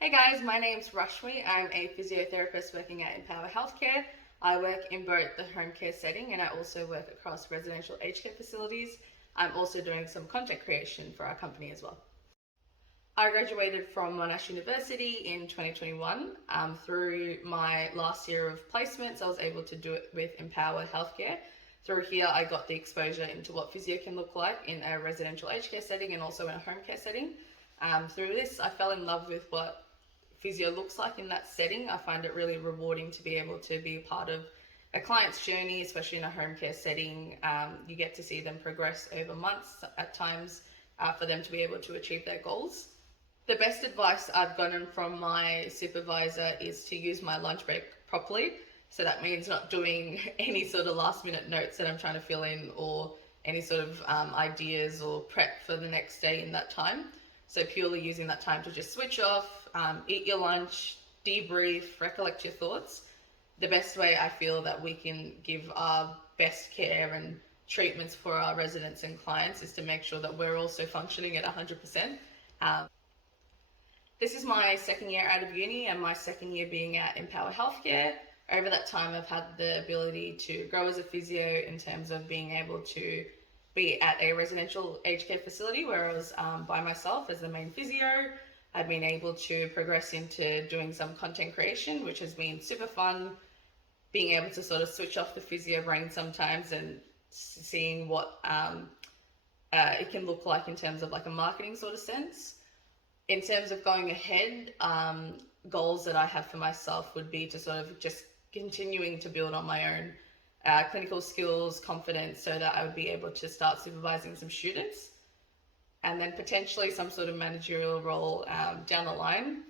Hey guys, my name's Rashmi. I'm a physiotherapist working at Empower Healthcare. I work in both the home care setting and I also work across residential aged care facilities. I'm also doing some content creation for our company as well. I graduated from Monash University in 2021. Through my last year of placements, I was able to do it with Empower Healthcare. Through here, I got the exposure into what physio can look like in a residential aged care setting and also in a home care setting. Through this, I fell in love with what physio looks like in that setting. I find it really rewarding to be able to be a part of a client's journey, especially in a home care setting. You get to see them progress over months at times for them to be able to achieve their goals. The best advice I've gotten from my supervisor is to use my lunch break properly. So that means not doing any sort of last minute notes that I'm trying to fill in or any sort of ideas or prep for the next day in that time. So purely using that time to just switch off, eat your lunch, debrief, recollect your thoughts. The best way I feel that we can give our best care and treatments for our residents and clients is to make sure that we're also functioning at 100%. This is my second year out of uni and my second year being at Empower Healthcare. Over that time, I've had the ability to grow as a physio in terms of being able to be at a residential aged care facility where I was by myself as the main physio. I've been able to progress into doing some content creation, which has been super fun. Being able to sort of switch off the physio brain sometimes and seeing what it can look like in terms of like a marketing sort of sense. In terms of going ahead, goals that I have for myself would be to sort of just continuing to build on my own clinical skills, confidence, so that I would be able to start supervising some students and then potentially some sort of managerial role down the line,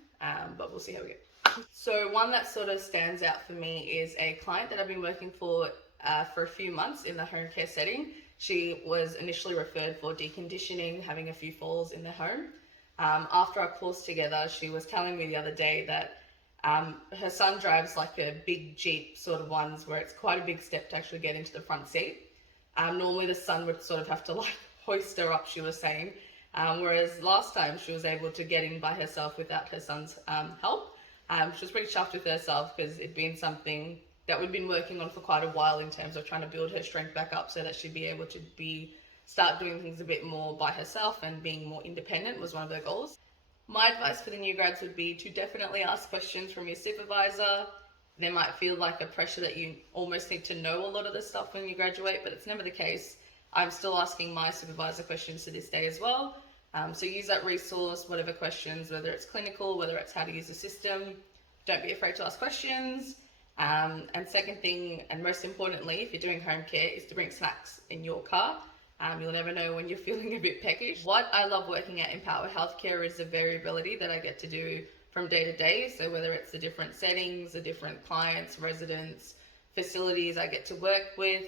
but we'll see how we go. So one that sort of stands out for me is a client that I've been working for a few months in the home care setting. She was initially referred for deconditioning, having a few falls in the home. After our course together, she was telling me the other day that her son drives like a big Jeep sort of ones where it's quite a big step to actually get into the front seat. Normally the son would sort of have to like hoist her up, she was saying, whereas last time she was able to get in by herself without her son's help. She was pretty chuffed with herself because it'd been something that we'd been working on for quite a while in terms of trying to build her strength back up so that she'd be able to start doing things a bit more by herself and being more independent was one of their goals. My advice for the new grads would be to definitely ask questions from your supervisor. There might feel like a pressure that you almost need to know a lot of the stuff when you graduate, but it's never the case. I'm still asking my supervisor questions to this day as well. So use that resource, whatever questions, whether it's clinical, whether it's how to use the system. Don't be afraid to ask questions. And second thing, and most importantly, if you're doing home care, is to bring snacks in your car. You'll never know when you're feeling a bit peckish. What I love working at Empower Healthcare is the variability that I get to do from day to day. So whether it's the different settings, the different clients, residents, facilities I get to work with,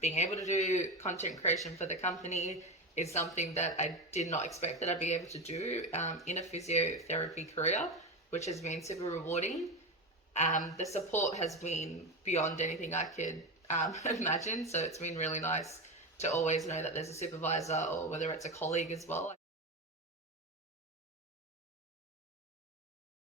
being able to do content creation for the company is something that I did not expect that I'd be able to do in a physiotherapy career, which has been super rewarding. The support has been beyond anything I could imagine, so it's been really nice to always know that there's a supervisor or whether it's a colleague as well.